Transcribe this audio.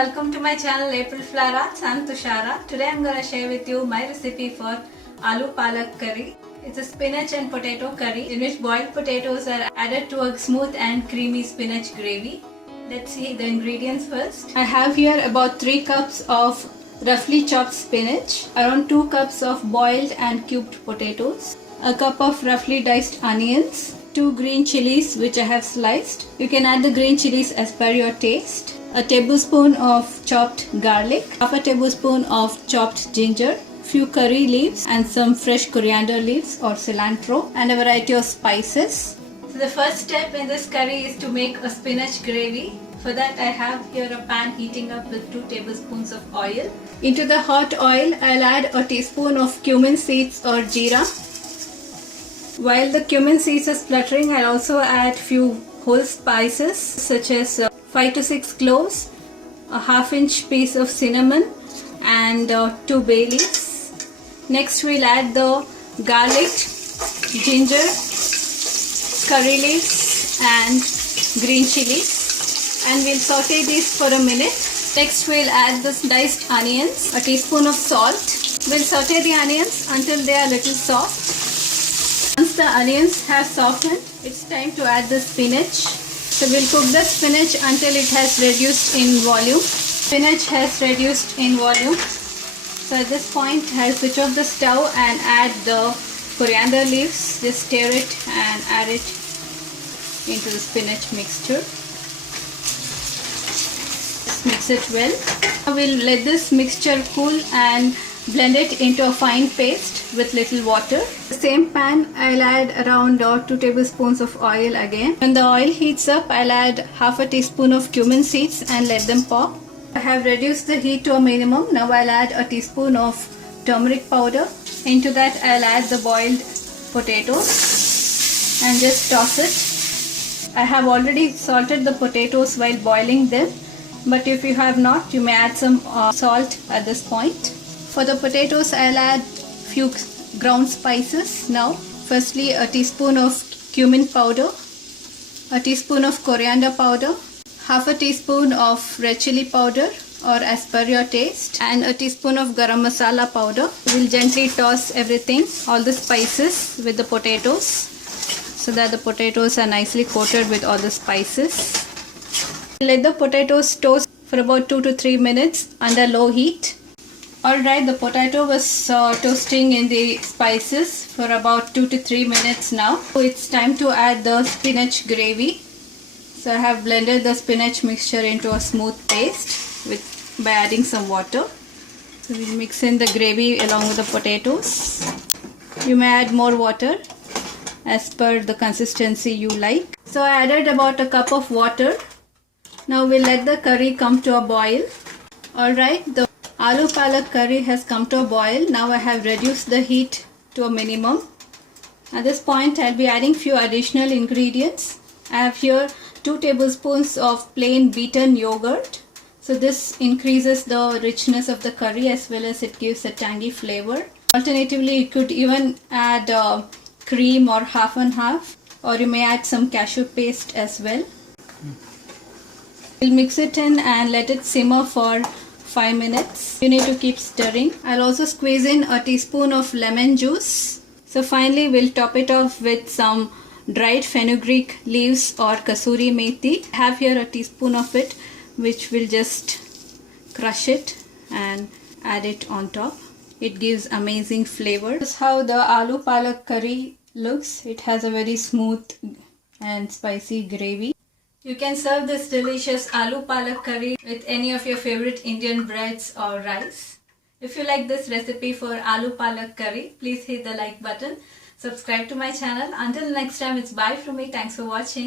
welcome to my channel April Flower Arts. I'm Tushara. Today I'm gonna share with you my recipe for aloo palak curry. It's a spinach and potato curry in which boiled potatoes are added to a smooth and creamy spinach gravy. Let's see the ingredients first. I have here about 3 cups of roughly chopped spinach, around 2 cups of boiled and cubed potatoes, a cup of roughly diced onions, 2 green chilies which I have sliced. You can add the green chilies as per your taste. A tablespoon of chopped garlic, half a tablespoon of chopped ginger, few curry leaves and some fresh coriander leaves or cilantro, and a variety of spices. So the first step in this curry is to make a spinach gravy. For that I have here a pan heating up with 2 tablespoons of oil. Into the hot oil I'll add a teaspoon of cumin seeds or jeera. While the cumin seeds are spluttering, I'll also add few whole spices such as 5 to 6 cloves, a half-inch piece of cinnamon and 2 bay leaves. Next we'll add the garlic, ginger, curry leaves and green chilies, and we'll saute these for a minute. Next we'll add the diced onions, a teaspoon of salt. We'll saute the onions until they are a little soft. Once the onions have softened, it's time to add the spinach. So we'll cook the spinach until it has reduced in volume. Spinach has reduced in volume. So at this point I'll switch off the stove and add the coriander leaves. Just stir it and add it into the spinach mixture. Just mix it well. Now we'll let this mixture cool and blend it into a fine paste with little water. The same pan I'll add around 2 tablespoons of oil again. When the oil heats up, I'll add half a teaspoon of cumin seeds and let them pop. I have reduced the heat to a minimum. Now I'll add a teaspoon of turmeric powder. Into that I'll add the boiled potatoes and just toss it. I have already salted the potatoes while boiling them, but if you have not, you may add some salt at this point. For the potatoes, I'll add few ground spices now. Firstly, a teaspoon of cumin powder, a teaspoon of coriander powder, half a teaspoon of red chili powder or as per your taste, and a teaspoon of garam masala powder. We'll gently toss everything, all the spices with the potatoes, so that the potatoes are nicely coated with all the spices. Let the potatoes toast for about 2 to 3 minutes under low heat. Alright, the potato was toasting in the spices for about 2 to 3 minutes now. So it's time to add the spinach gravy. So I have blended the spinach mixture into a smooth paste by adding some water. So we'll mix in the gravy along with the potatoes. You may add more water as per the consistency you like. So I added about a cup of water. Now we'll let the curry come to a boil. Alright, the aloo palak curry has come to a boil. Now I have reduced the heat to a minimum. At this point I'll be adding few additional ingredients. I have here 2 tablespoons of plain beaten yogurt. So this increases the richness of the curry as well as it gives a tangy flavor. Alternatively, you could even add cream or half and half, or you may add some cashew paste as well. We'll mix it in and let it simmer for 5 minutes. You need to keep stirring. I'll also squeeze in a teaspoon of lemon juice. So finally we'll top it off with some dried fenugreek leaves or kasuri methi. I have here a teaspoon of it, which will just crush it and add it on top. It gives amazing flavor. This is how the aloo palak curry looks. It has a very smooth and spicy gravy. You can serve this delicious aloo palak curry with any of your favorite Indian breads or rice. If you like this recipe for aloo palak curry, please hit the like button. Subscribe to my channel. Until next time, it's bye from me. Thanks for watching.